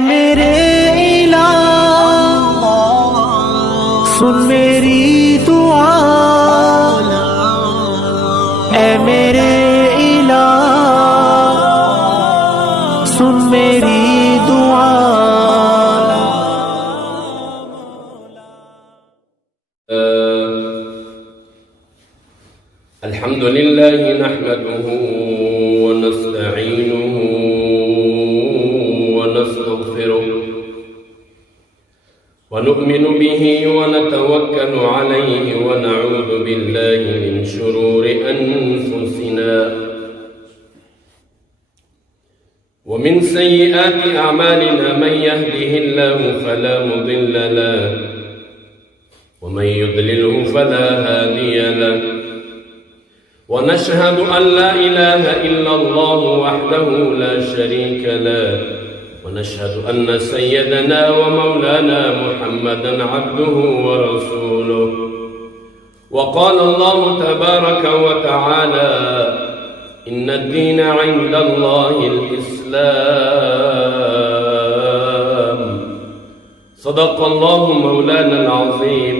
میرے الہ سن میری دعا، اے میرے الہ سن میری دعا۔ الحمد لله نحمده ونستعينه ونستغفره ونؤمن به ونتوكل عليه ونعوذ بالله من شرور أنفسنا ومن سيئات أعمالنا، من يهده الله فلا مضل له ومن يضلله فلا هادي له، ونشهد أن لا إله إلا الله وحده لا شريك له، ونشهد أن سيدنا ومولانا محمدا عبده ورسوله. وقال الله تبارك وتعالى: إن الدين عند الله الإسلام. صدق الله مولانا العظيم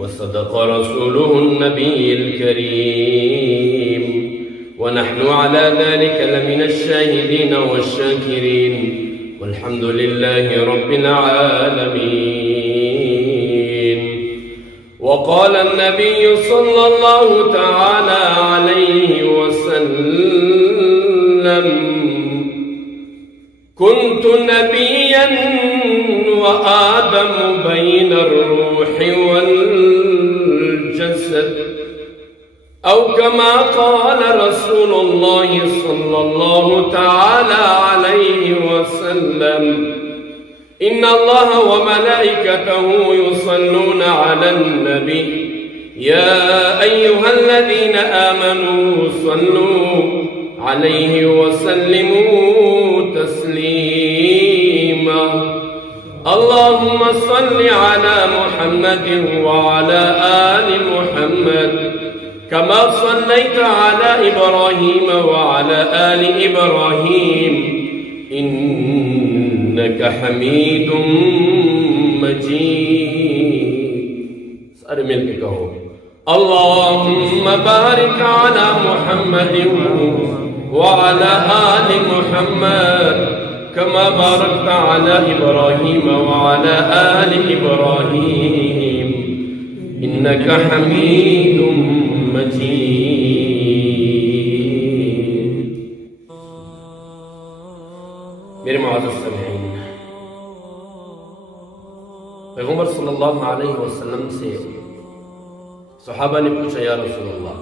وصدق رسوله النبي الكريم، ونحن على ذلك لمن الشاهدين والشاكرين، والحمد لله رب العالمين. وقال النبي صلى الله تعالى عليه وسلم: كنت نبيا وآدم بين الروح والجسد، أو كما قال رسول الله صلى الله تعالى عليه وسلم: إن الله وملائكته يصلون على النبي، يا أيها الذين آمنوا صلوا عليه وسلموا تسليما. اللهم صل على محمد وعلى آل محمد كما صليت على إبراهيم وعلى آل إبراهيم إنك حميد مجيد. سارے مل کے کہو: اللهم بارك على محمد وعلى آل محمد كما باركت على إبراهيم وعلى آل إبراهيم إنك حميد مجيد. میرے معزز سامعین، پیغمبر صلی اللہ علیہ وسلم سے صحابہ نے پوچھا: یا رسول اللہ،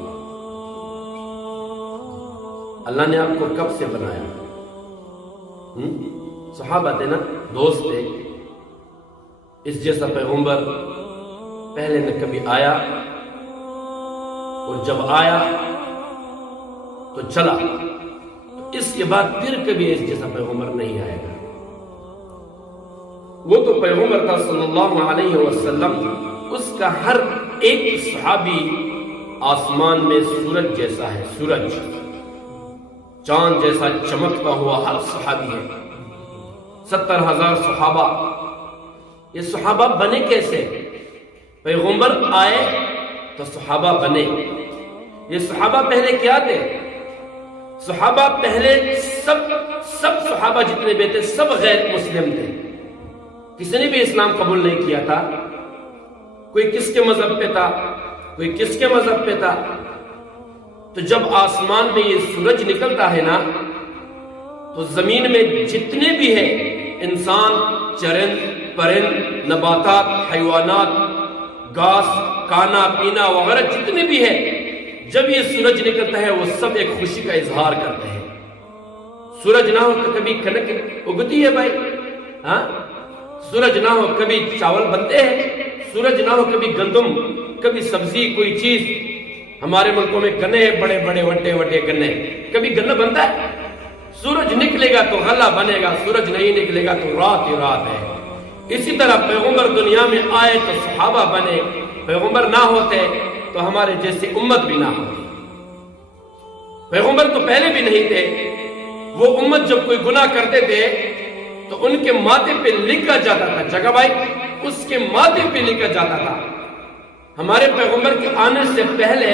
اللہ نے آپ کو کب سے بنایا؟ صحابہ تھے نا، دوست تھے. اس جیسا پیغمبر پہلے نہ کبھی آیا، اور جب آیا تو چلا، تو اس کے بعد پھر کبھی اس جیسا پیغمبر نہیں آئے گا. وہ تو پیغمبر تھا صلی اللہ علیہ وسلم، اس کا ہر ایک صحابی آسمان میں سورج جیسا ہے، سورج چاند جیسا چمکتا ہوا ہر صحابی ہے. 70,000 صحابہ. یہ صحابہ بنے کیسے؟ پیغمبر آئے تو صحابہ بنے. یہ صحابہ پہلے کیا تھے؟ صحابہ پہلے سب صحابہ جتنے بھی تھے سب غیر مسلم تھے. کسی نے بھی اسلام قبول نہیں کیا تھا. کوئی کس کے مذہب پہ تھا، کوئی کس کے مذہب پہ تھا. تو جب آسمان میں یہ سورج نکلتا ہے نا، تو زمین میں جتنے بھی ہیں انسان، چرند، پرند، نباتات، حیوانات، گھاس، کھانا پینا وغیرہ جتنے بھی ہیں، جب یہ سورج نکلتا ہے وہ سب ایک خوشی کا اظہار کرتے ہیں. سورج نہ ہو تو کبھی کنک اگتی ہے بھائی، ہاں؟ سورج نہ ہو کبھی چاول بنتے ہیں، سورج نہ ہو کبھی گندم، کبھی سبزی، کوئی چیز. ہمارے ملکوں میں گنے ہیں، بڑے بڑے وڈے گنے، کبھی گنا بنتا ہے؟ سورج نکلے گا تو غلہ بنے گا، سورج نہیں نکلے گا تو رات ہی رات ہے. اسی طرح پیغمبر دنیا میں آئے تو صحابہ بنے. پیغمبر نہ ہوتے تو ہمارے جیسی امت بھی نہ ہوتی. پیغمبر تو پہلے بھی نہیں تھے. وہ امت جب کوئی گناہ کرتے تھے تو ان کے ماتھے پہ لکھا جاتا تھا، جگہ بھائی اس کے ماتھے پہ لکھا جاتا تھا۔ ہمارے پیغمبر کے آنے سے پہلے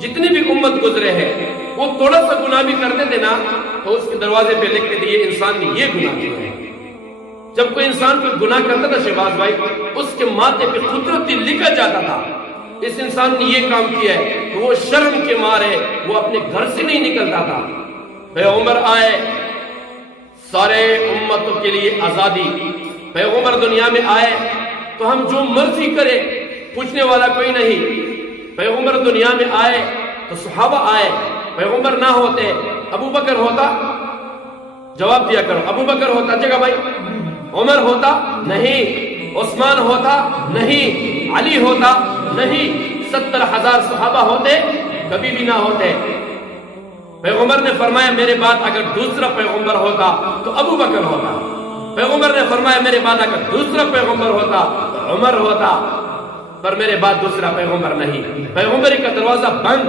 جتنی بھی امت گزرے ہیں وہ تھوڑا سا گناہ بھی کرتے تھے نا تو اس کے دروازے پہ لکھتے تھے یہ انسان نے یہ گناہ کیا ہے۔ جب کوئی انسان کوئی گناہ کرتا تھا شہباز بھائی، اس کے ماتھے پہ قدرتی لکھا جاتا تھا اس انسان نے یہ کام کیا ہے، تو وہ شرم کے مارے وہ اپنے گھر سے نہیں نکلتا تھا۔ پیغمبر آئے، سارے امتوں کے لیے آزادی، پیغمبر دنیا میں آئے تو ہم جو مرضی کرے، پوچھنے والا کوئی نہیں۔ پیغمبر دنیا میں آئے تو صحابہ آئے، پیغمبر نہ ہوتے ابو بکر ہوتا، جواب دیا کرو، ابو بکر ہوتا جگہ بھائی، عمر ہوتا نہیں، عثمان ہوتا نہیں، علی ہوتا نہیں، 70,000 صحابہ ہوتے کبھی بھی نہ ہوتے۔ پیغمبر نے فرمایا میرے بعد اگر دوسرا پیغمبر ہوتا تو ابو بکر ہوتا، پیغمبر نے فرمایا میرے بعد اگر دوسرا پیغمبر ہوتا تو عمر ہوتا، پر میرے بعد دوسرا پیغمبر نہیں۔ پیغمبری کا دروازہ بند۔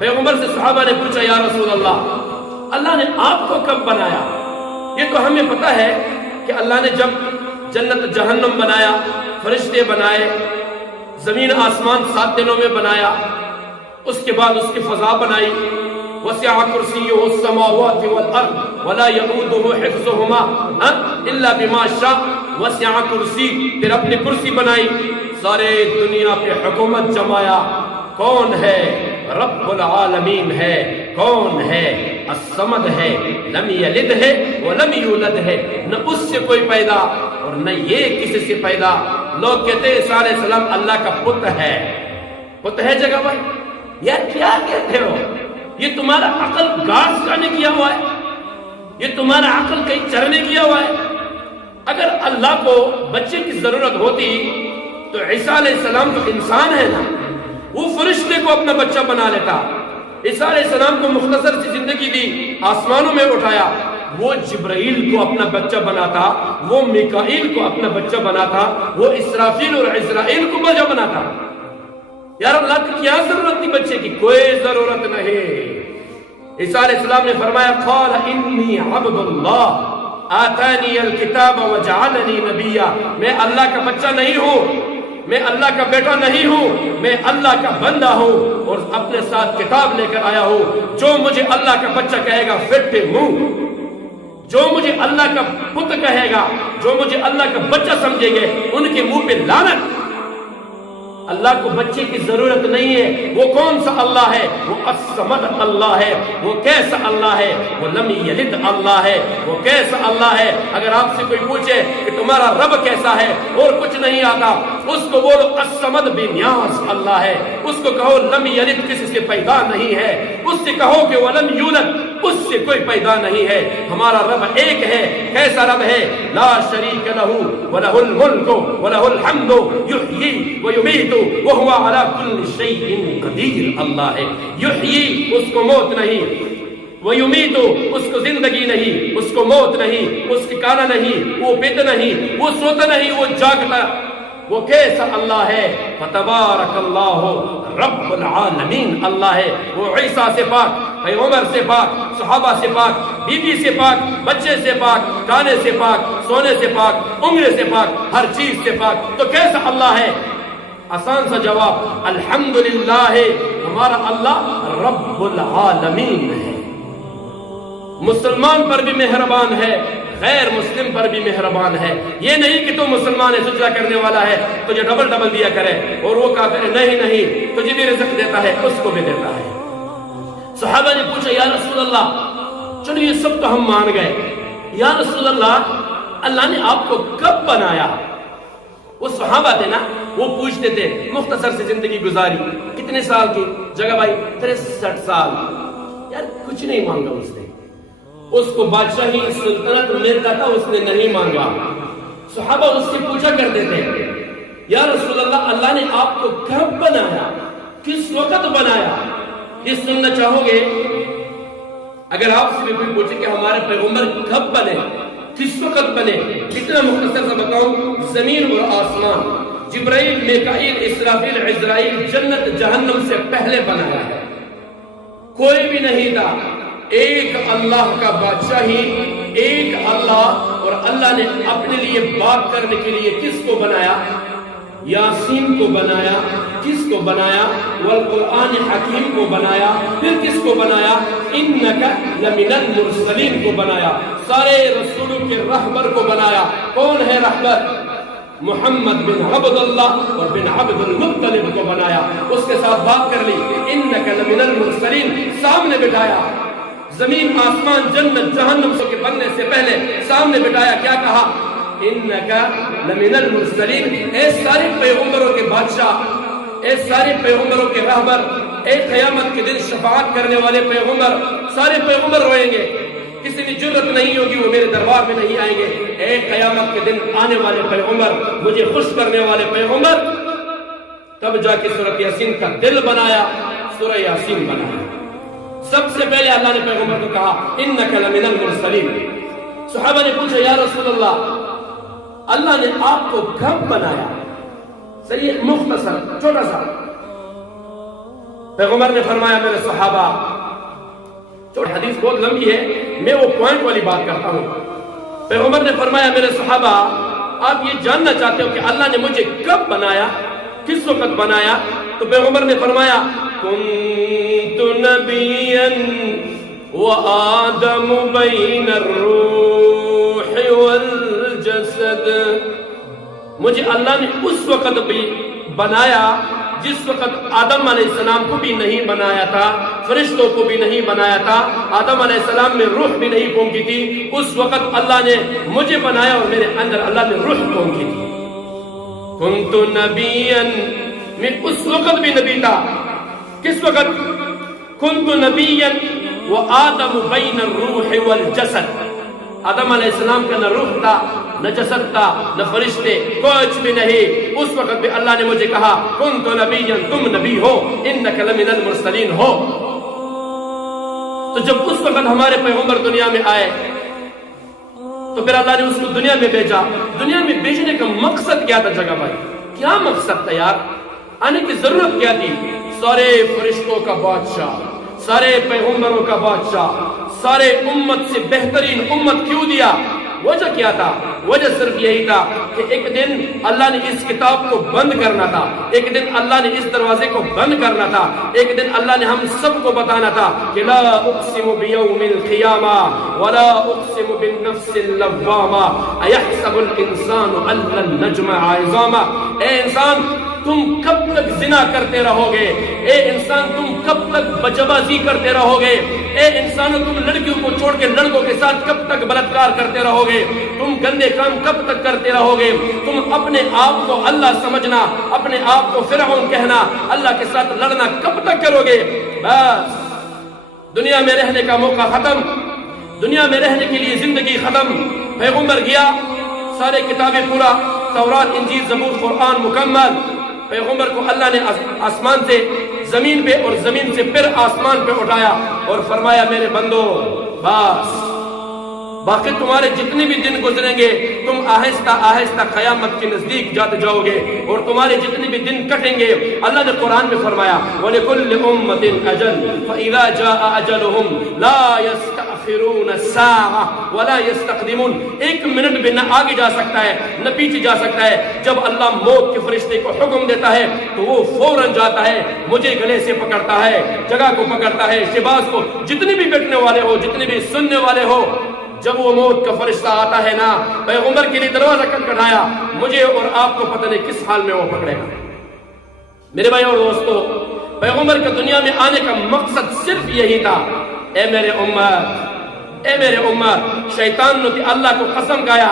پیغمبر سے صحابہ نے پوچھا یا رسول اللہ نے آپ کو کب بنایا؟ یہ تو ہمیں پتا ہے کہ اللہ نے جب جنت جہنم بنایا، فرشتے بنائے، زمین آسمان 7 دنوں میں بنایا، اس کے بعد اس کی فضا بنائی، وسع کرسیہ السماوات والارض ولا یئودہ حفظہما الا بما شاء، وسع کرسی، پھر اپنی کرسی بنائی، سارے دنیا پہ حکومت جمایا۔ کون ہے؟ رب العالمین ہے۔ کون ہے؟ الصمد ہے، لم یلد ہے ولم یولد ہے، نہ اس سے کوئی پیدا اور نہ یہ کسی سے پیدا۔ لوگ کہتے ہیں عیسیٰ علیہ السلام اللہ کا پتر ہے۔ پتر ہے جگہ بھائی، یار کیا کہتے ہو؟ یہ تمہارا عقل گھاس کھانے کیا ہوا ہے، یہ تمہارا عقل کہیں چرنے کیا ہوا ہے۔ اگر اللہ کو بچے کی ضرورت ہوتی تو عیسیٰ علیہ السلام تو انسان ہے نا، وہ فرشتے کو اپنا بچہ بنا لیتا۔ عیسیٰ علیہ السلام کو مختصر سی زندگی دی، آسمانوں میں اٹھایا، وہ جبرائیل کو اپنا بچہ بناتا، وہ میکائیل کو اپنا بچہ بناتا، وہ اسرافیل اور عزرائیل کو بچہ بناتا۔ یار اللہ کی کیا ضرورت تھی بچے کی؟ کوئی ضرورت نہیں۔ عیسیٰ علیہ السلام نے فرمایا قال انی عبد اللہ آتانی الکتاب وجعلنی نبیا، میں اللہ کا بچہ نہیں ہوں، میں اللہ کا بیٹا نہیں ہوں، میں اللہ کا بندہ ہوں اور اپنے ساتھ کتاب لے کر آیا ہوں۔ جو مجھے اللہ کا بچہ کہے گا پھٹے منہ، جو مجھے اللہ کا پتر کہے گا، جو مجھے اللہ کا بچہ سمجھے گے ان کے منہ پہ لعنت۔ اللہ کو بچے کی ضرورت نہیں ہے۔ وہ کون سا اللہ ہے؟ وہ الصمد اللہ ہے۔ وہ کیسا اللہ ہے؟ وہ لم یلد اللہ ہے۔ وہ کیسا اللہ ہے؟ اگر آپ سے کوئی پوچھے کہ تمہارا رب کیسا ہے اور کچھ نہیں آتا، اس کو بولو الصمد بے نیاز اللہ ہے۔ اس کو کہو لم یلد کسی سے پیدا نہیں ہے، اس سے کہو کہ ولم یولد اس سے کوئی پیدا نہیں ہے۔ ہمارا رب ایک ہے۔ کیسا رب ہے؟ لا شریک لہ ولہ الملک ولہ الحمد یحیی ویمیت وہو علی کل شیء قدیر۔ اللہ ہے یحیی، اس کو موت نہیں، ویمیت اس کو زندگی نہیں، اس کو موت نہیں، اس ٹھکانہ نہیں، وہ بد نہیں، وہ سوتا نہیں، وہ جاگتا۔ وہ کیسا اللہ ہے؟ فتبارک اللہ رب العالمین اللہ ہے۔ وہ عیسیٰ سے پاک، پیغمبر سے پاک، صحابہ سے پاک، بی بی سے پاک، بچے سے پاک، کھانے سے پاک، سونے سے پاک، انگلی سے پاک، ہر چیز سے پاک۔ تو کیسا اللہ ہے؟ آسان سا جواب الحمدللہ ہے۔ ہمارا اللہ رب العالمین ہے۔ مسلمان پر بھی مہربان ہے، غیر مسلم پر بھی مہربان ہے۔ یہ نہیں کہ تو مسلمان ہے، سجدہ کرنے والا ہے، تجھے ڈبل ڈبل دیا کرے، اور وہ کافر ہے، نہیں نہیں، تجھے بھی رزق دیتا ہے، اس کو بھی دیتا ہے۔ صحابہ نے پوچھا یا رسول اللہ، چلو یہ سب تو ہم مان گئے، یا رسول اللہ اللہ نے آپ کو کب بنایا؟ وہ صحابہ تھے نا، وہ پوچھتے تھے، مختصر سے زندگی گزاری، کتنے سال کی؟ جگہ بھائی 63 سال۔ یار کچھ نہیں مانگا اس نے، اس کو بادشاہی سلطنت ملتا تھا، اس نے نہیں مانگا۔ صحابہ اس سے پوچھا کرتے تھے یا رسول اللہ اللہ نے آپ کو کب بنایا، کس وقت بنایا؟ یہ سننا چاہو گے؟ اگر آپ سے بھی کوئی پوچھے کہ ہمارے پیغمبر کب بنے، کس وقت بنے، کتنا مختصر سا بتاؤں، زمین اور آسمان، جبرائیل، میکائیل، اسرافیل، عزرائیل جنت جہنم سے پہلے بنایا ہے۔ کوئی بھی نہیں تھا، ایک اللہ کا بادشاہی، ایک اللہ نے اپنے لیے بات کرنے کے لیے کس کو بنایا؟ یاسین کو بنایا. کس کو بنایا؟ والقرآن حکیم کو بنایا. پھر کس کو بنایا؟ انک لمن المرسلین کو بنایا. سارے رسولوں کے رہبر کو بنایا. کون ہے رہبر؟ محمد بن عبداللہ اور بن عبد المطلب کو بنایا. اس کے ساتھ بات کر لی. انک لمن المرسلین سامنے بٹھایا. زمین آسمان جنت جہنم کے بننے سے پہلے سامنے بٹھایا. کیا کہا؟ انکا لمن المرسلین. اے سارے پیغمبروں کے بادشاہ، اے سارے پیغمبروں کے رہبر، اے قیامت کے دن شفاعت کرنے والے پیغمبر. سارے پیغمبر روئیں گے، کسی کی جرت نہیں ہوگی وہ میرے دربار میں نہیں آئیں گے. اے قیامت کے دن آنے والے پیغمبر، مجھے خوش کرنے والے پیغمبر. تب جا کے سورۃ یاسین کا دل بنایا، سورہ یاسین بنایا. سب سے پہلے اللہ نے پیغمبر کو کہا انک لمن المرسلین. صحابہ نے پوچھا یا رسول اللہ نے آپ کو کب بنایا؟ صحیح مختصر چھوٹا سا. پیغمبر نے فرمایا میرے صحابہ، چھوٹی حدیث بہت لمبی ہے، میں وہ پوائنٹ والی بات کرتا ہوں. پیغمبر نے فرمایا میرے صحابہ، آپ یہ جاننا چاہتے ہو کہ اللہ نے مجھے کب بنایا، کس وقت بنایا؟ تو پیغمبر نے فرمایا کنت نبیا وآدم بین الروح والجسد. مجھے اللہ نے اس وقت بھی بنایا جس وقت آدم علیہ السلام کو بھی نہیں بنایا تھا، فرشتوں کو بھی نہیں بنایا تھا، آدم علیہ السلام میں روح بھی نہیں پہنچی تھی. اس وقت اللہ نے مجھے بنایا اور میرے اندر اللہ نے روح پہنچی تھی. کنت نبیا، میں اس وقت بھی نبی تھا. کس وقت؟ کنت نبیا وآدم بین الروح والجسد. آدم علیہ السلام کا نہ روح تھا، نہ جسد تھا، نہ فرشتے، کچھ بھی نہیں. اس وقت بھی اللہ نے مجھے کہا کنت نبیا، تم نبی ہو، انک لمن المرسلین ہو. تو جب اس وقت ہمارے پیغمبر دنیا میں آئے تو پھر اللہ نے اس کو دنیا میں بھیجا. دنیا میں بھیجنے کا مقصد کیا تھا جگہ بھائی؟ کیا مقصد تھا یار؟ آنے کی ضرورت کیا تھی؟ سارے فرشتوں کا بادشاہ، سارے پیغمبروں کا بادشاہ، سارے امت سے بہترین امت کیوں دیا؟ وجہ کیا تھا؟ وجہ صرف یہی تھا کہ ایک دن اللہ نے اس کتاب کو بند کرنا تھا، ایک دن اللہ نے اس دروازے کو بند کرنا تھا، ایک دن اللہ نے ہم سب کو بتانا تھا کہ لا اقسم بیوم القیامہ ولا اقسم بالنفس اللوامہ ایحسب الانسان ان لن نجمع عظامہ. اے انسان تم کب تک زنا کرتے رہو گے؟ اے انسان تم کب تک بجبازی کرتے رہو گے؟ اے انسان تم لڑکیوں کو چھوڑ کے لڑکوں کے ساتھ کب تک بلاತ್ಕಾರ کرتے رہو گے؟ تم گندے کام کب تک کرتے رہو گے؟ تم اپنے آپ کو اللہ سمجھنا، اپنے آپ کو فرعون کہنا، اللہ کے ساتھ لڑنا کب تک کرو گے؟ بس دنیا میں رہنے کا موقع ختم، دنیا میں رہنے کے لیے زندگی ختم. پیغمبر گیا، سارے کتابیں پورا، تورات انجیل زبور قرآن مکمل. پیغمبر کو اللہ نے آسمان سے زمین پہ اور زمین سے پھر آسمان پہ اٹھایا اور فرمایا میرے بندو بس، باقی تمہارے جتنے بھی دن گزریں گے تم آہستہ آہستہ قیامت کے نزدیک جاتے جاؤ گے، اور تمہارے جتنے بھی دن کٹیں گے. اللہ نے قرآن میں فرمایا وَلِكُلِّ أُمَّةٍ أَجَلٌ فَإِذَا جَاءَ أَجَلُهُمْ لَا يَسْتَأْخِرُونَ سَاعَةً وَلَا يَسْتَقْدِمُونَ. ایک منٹ بھی نہ آگے جا سکتا ہے نہ پیچھے جا سکتا ہے. جب اللہ موت کے فرشتے کو حکم دیتا ہے تو وہ فوراً جاتا ہے، مجھے گلے سے پکڑتا ہے، جگہ کو پکڑتا ہے، شہباز کو، جتنے بھی بیٹھنے والے ہو، جتنے بھی سننے والے ہو. جب وہ موت کا فرشتہ آتا ہے نا، پیغمبر کے لیے دروازہ کھٹکھٹایا، مجھے اور آپ کو پتہ نہیں کس حال میں وہ پکڑے گا. میرے بھائی اور دوستو، پیغمبر کے دنیا میں آنے کا مقصد صرف یہی تھا. اے میرے امت، اے میرے امت، شیطان نے اللہ کو قسم کھایا،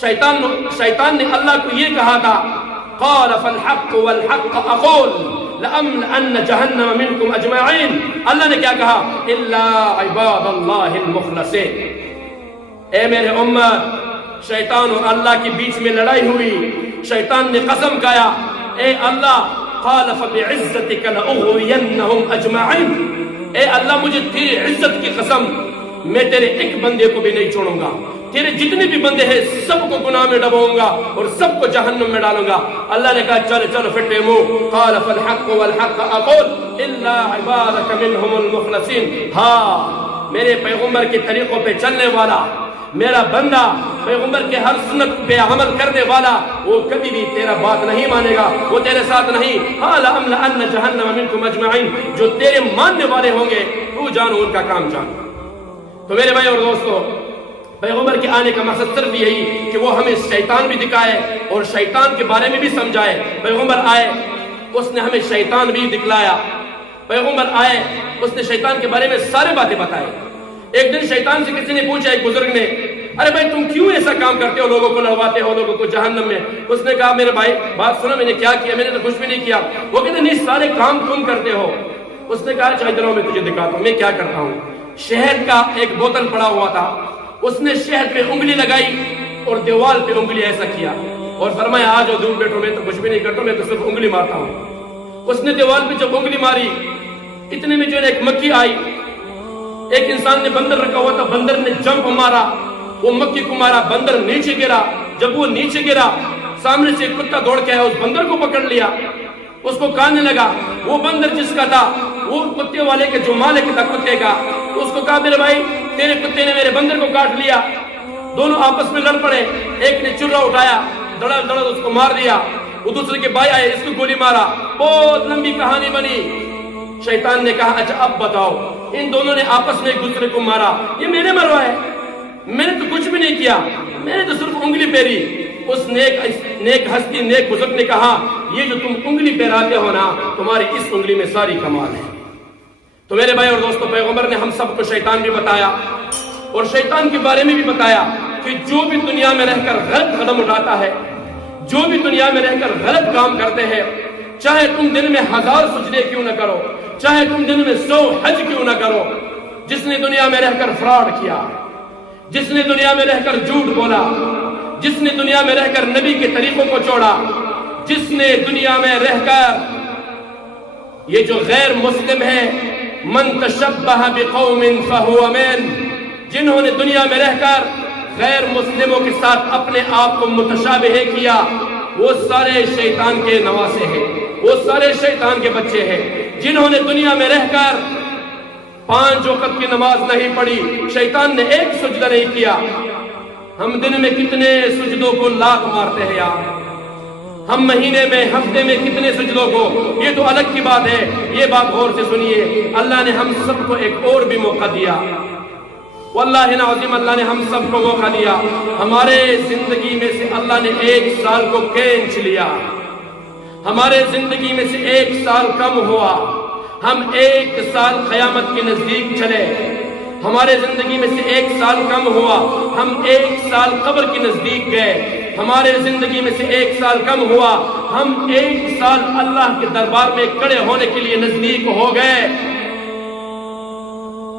شیطان نے اللہ کو یہ کہا تھا قال فالحق والحق اقول لأملأن جہنم منکم اجمعین. اللہ نے کیا کہا؟ الا عباد اللہ المخلصین. اے میرے امت، شیطان اور اللہ کے بیچ میں لڑائی ہوئی. شیطان نے قسم کھایا اے اللہ قال فبعزتک لأغوینہم اجمعین. اے اللہ مجھے تیری عزت کی قسم، میں تیرے ایک بندے کو بھی نہیں چھوڑوں گا، تیرے جتنے بھی بندے ہیں سب کو گناہ میں ڈباؤں گا اور سب کو جہنم میں ڈالوں گا. اللہ نے کہا چل چل پھٹے منہ. قال فالحق والحق اقول الا عبادك منهم المخلصین. ہاں میرے پیغمبر کے طریقوں پہ چلنے والا، میرا بندہ پیغمبر کے ہر سنت پہ عمل کرنے والا وہ کبھی بھی تیرا بات نہیں مانے گا، وہ تیرے ساتھ نہیں۔ قال املأن جہنم منکم اجمعین، جو تیرے ماننے والے ہوں گے تو جانو ان کا کام جانو۔ تو میرے بھائی اور دوستو، پیغمبر کے آنے کا مقصد صرف یہی کہ وہ ہمیں شیطان بھی دکھائے اور شیطان کے بارے میں بھی سمجھائے۔ پیغمبر آئے، اس نے ہمیں شیطان بھی دکھلایا۔ پیغمبر آئے، اس نے شیطان کے بارے میں سارے باتیں بتائے۔ ایک دن شیطان سے کسی نے پوچھا، ایک بزرگ نے، ارے بھائی تم کیوں ایسا کام کرتے ہو، لوگوں کو لڑواتے ہو، لوگوں کو جہنم میں؟ اس نے کہا میرے بھائی بات سنو، میں نے کیا کیا؟ میں نے تو کچھ بھی نہیں کیا۔ وہ کہتے نہیں، سارے کام تم کرتے ہو۔ اس نے کہا اچھا ادھر آؤ، میں تجھے دکھاتا ہوں میں کیا کرتا ہوں۔ شہد کا ایک بوتل پڑا ہوا تھا، اس نے شہد پہ انگلی لگائی اور دیوال پہ انگلی ایسا کیا اور فرمایا آ جاؤ دور بیٹھو، میں تو کچھ بھی نہیں کرتا، میں تو صرف انگلی مارتا ہوں۔ اس نے دیوال پہ جب انگلی ماری، اتنے میں جو ہے ایک مکھی آئی، ایک انسان نے بندر رکھا ہوا تھا، بندر نے جمپ مارا، وہ مکھی کو مارا، بندر نیچے گرا۔ جب وہ نیچے گرا، سامنے سے ایک کتا دوڑ کے آیا، اس بندر کو پکڑ لیا، اس کو کاٹنے لگا۔ وہ بندر جس کا تھا، وہ کتے والے کے جو مالک تھا کتے کا، تو اس کو کہا میرے بھائی تیرے کتے نے میرے بندر کو کاٹ لیا۔ دونوں آپس میں لڑ پڑے، ایک نے چرا اٹھایا، دڑا دڑا اس کو مار دیا۔ وہ دوسرے کے بھائی آئے، اس کو گولی مارا۔ بہت لمبی کہانی بنی۔ شیطان نے کہا اچھا اب بتاؤ، ان دونوں نے آپس میں ایک دوسرے کو مارا، یہ میں نے مروائے؟ میں نے تو کچھ بھی نہیں کیا، میں نے تو صرف انگلی پھیری۔ اس نیک ہستی، نیک بزرگ نے کہا یہ جو تم انگلی پھیراتے ہو نا، تمہاری اس انگلی میں ساری کمال ہے۔ تو میرے بھائی اور دوستو، پیغمبر نے ہم سب کو شیطان بھی بتایا اور شیطان کے بارے میں بھی بتایا کہ جو بھی دنیا میں رہ کر غلط قدم اٹھاتا ہے، جو بھی دنیا میں رہ کر غلط کام کرتے ہیں، چاہے تم دن میں 1000 سجدے کیوں نہ کرو، چاہے تم دن میں 100 حج کیوں نہ کرو، جس نے دنیا میں رہ کر فراڈ کیا، جس نے دنیا میں رہ کر جھوٹ بولا، جس نے دنیا میں رہ کر نبی کے طریقوں کو چھوڑا، جس نے دنیا میں رہ کر یہ جو غیر مسلم ہے، من تشبہ بقوم فہو من، جنہوں نے دنیا میں رہ کر غیر مسلموں کے ساتھ اپنے آپ کو متشابہ کیا، وہ سارے شیطان کے نواسے ہیں، وہ سارے شیطان کے بچے ہیں۔ جنہوں نے دنیا میں رہ کر 5 وقت کی نماز نہیں پڑھی، شیطان نے ایک سجدہ نہیں کیا۔ ہم دن میں کتنے سجدوں کو لاکھ مارتے ہیں یار، ہم مہینے میں ہفتے میں کتنے سجدوں کو، یہ تو الگ کی بات ہے۔ یہ بات غور سے سنیے، اللہ نے ہم سب کو ایک اور بھی موقع دیا، واللہ العظیم اللہ نے ہم سب کو موقع دیا۔ ہمارے زندگی میں سے اللہ نے 1 سال کو کھینچ لیا، ہمارے زندگی میں سے 1 سال کم ہوا، ہم 1 سال قیامت کے نزدیک چلے، ہمارے زندگی میں سے 1 سال کم ہوا، ہم 1 سال قبر کے نزدیک گئے، ہمارے زندگی میں سے 1 سال کم ہوا، ہم 1 سال اللہ کے دربار میں کھڑے ہونے کے لیے نزدیک ہو گئے۔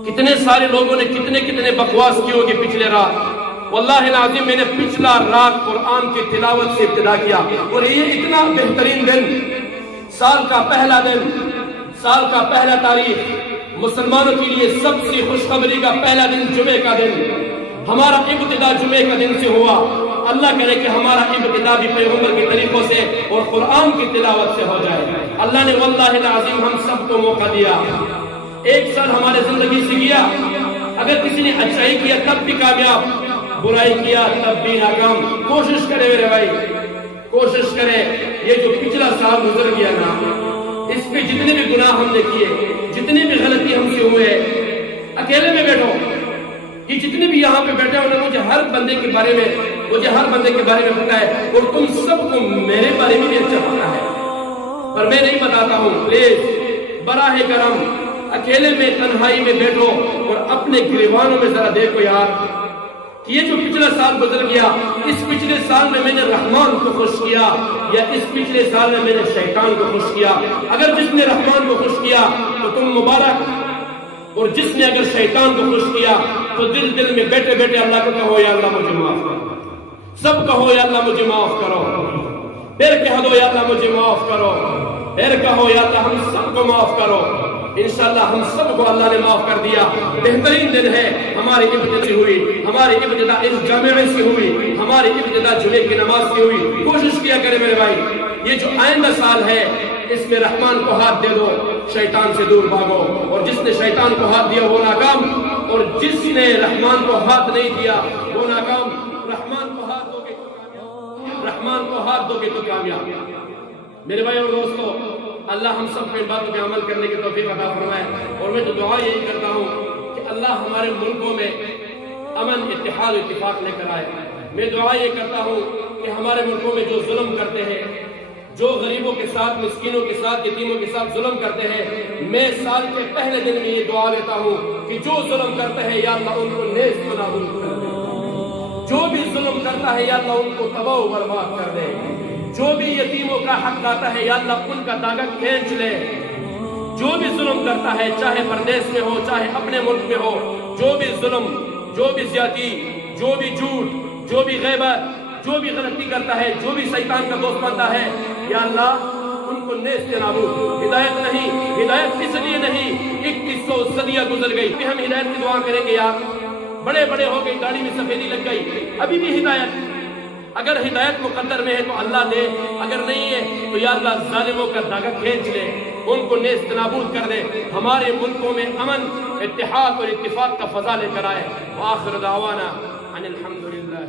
کتنے سارے لوگوں نے کتنے بکواس کی ہوگی پچھلے رات، واللہ العظیم میں نے پچھلا رات قرآن کی تلاوت سے ابتدا کیا، اور یہ اتنا بہترین دن، سال کا پہلا دن، سال کا پہلا تاریخ، مسلمانوں کے لیے سب سے خوشخبری کا پہلا دن، جمعے کا دن، ہمارا ابتدا جمعے کا دن سے ہوا۔ اللہ کرے کہ ہمارا ابتدا بھی پیغمبر کے طریقوں سے اور قرآن کی تلاوت سے ہو جائے۔ اللہ نے واللہ العظیم ہم سب کو موقع دیا، 1 سال ہمارے زندگی سے گیا۔ اگر کسی نے اچھائی کیا تب بھی کامیاب، برائی کیا تب بھی ناکام۔ کوشش کرے میرے بھائی، کوشش کرے، یہ جو پچھلا سال گزر گیا نا، اس پہ جتنے بھی گناہ ہم نے کیے، جتنے بھی غلطی ہم سے ہوئے، اکیلے میں بیٹھو، یہ جتنے بھی یہاں پہ بیٹھے ہوئے، مجھے ہر بندے کے بارے میں پتا ہے، اور تم سب کو میرے بارے میں بھی اچھا پتا ہے، پر میں نہیں بتاتا ہوں۔ پلیز براہ کرم اکیلے میں تنہائی میں بیٹھو اور اپنے گریبانوں میں ذرا دیکھو یار کہ یہ جو پچھلا سال گزر گیا، اس پچھلے سال میں میں نے رحمان کو خوش کیا یا اس پچھلے سال میں میں نے شیطان کو خوش کیا؟ اگر جس نے رحمان کو خوش کیا تو تم مبارک، اور جس نے اگر شیطان کو خوش کیا تو دل میں بیٹھے بیٹھے اللہ کو کہو یا اللہ مجھے معاف کرو، سب کہو یا اللہ مجھے معاف کرو، پھر کہہ دو یا اللہ مجھے معاف کرو، پھر کہو یا اللہ ہم سب کو معاف کرو۔ انشاءاللہ ہم سب کو اللہ نے معاف کر دیا۔ بہترین دن ہے، ہماری ابتدا ہوئی، ہماری ابتدا اس جامعے سے ہوئی، ہماری ابتدا جمعے کی نماز سے ہوئی۔ کوشش کیا کرے میرے بھائی، یہ جو آئندہ سال ہے اس میں رحمان کو ہاتھ دے دو، شیطان سے دور بھاگو، اور جس نے شیطان کو ہاتھ دیا وہ ناکام، اور جس نے رحمان کو ہاتھ نہیں دیا وہ ناکام. رحمان کو ہاتھ دو گے تو کامیاب, رحمان کو ہاتھ دو گے تو کامیاب. میرے بھائی اور دوستو, اللہ ہم سب کو ان باتوں پہ عمل کرنے کی توفیق عطا فرمائے. اور میں تو دعا یہی کرتا ہوں کہ اللہ ہمارے ملکوں میں امن, اتحاد و اتفاق لے کر آئے. میں دعا یہ کرتا ہوں کہ ہمارے ملکوں میں جو ظلم کرتے ہیں, جو غریبوں کے ساتھ, مسکینوں کے ساتھ, یتیموں کے ساتھ ظلم کرتے ہیں, میں سال کے پہلے دن میں یہ دعا لیتا ہوں کہ جو ظلم کرتے ہیں یا اللہ ان کو نیست و نابود کر دے. جو بھی ظلم کرتا ہے یا اللہ ان کو تباہ و برباد کر دے. جو بھی یتیموں کا حق کھاتا ہے یا اللہ ان کا داغ کھینچ لے. جو بھی ظلم کرتا ہے, چاہے پردیس میں ہو چاہے اپنے ملک میں ہو, جو بھی ظلم, جو بھی زیادتی, جو بھی جھوٹ, جو بھی غیبت, جو بھی غلطی کرتا ہے, جو بھی شیطان کا دوست بنتا ہے, یا اللہ ان کو نیست نابود. ہدایت نہیں, ہدایت اس لیے نہیں 2100 صدیاں گزر گئی کہ ہم ہدایت کی دعا کریں گے. یار بڑے بڑے ہو گئے, داڑھی میں سفیدی لگ گئی, ابھی بھی ہدایت. اگر ہدایت مقدر میں ہے تو اللہ دے, اگر نہیں ہے تو یا اللہ ظالموں کا داغ کھینچ لے, ان کو نیست نابود کر دے. ہمارے ملکوں میں امن, اتحاد اور اتفاق کا فضا لے کر آئے. وآخر دعوانا ان الحمدللہ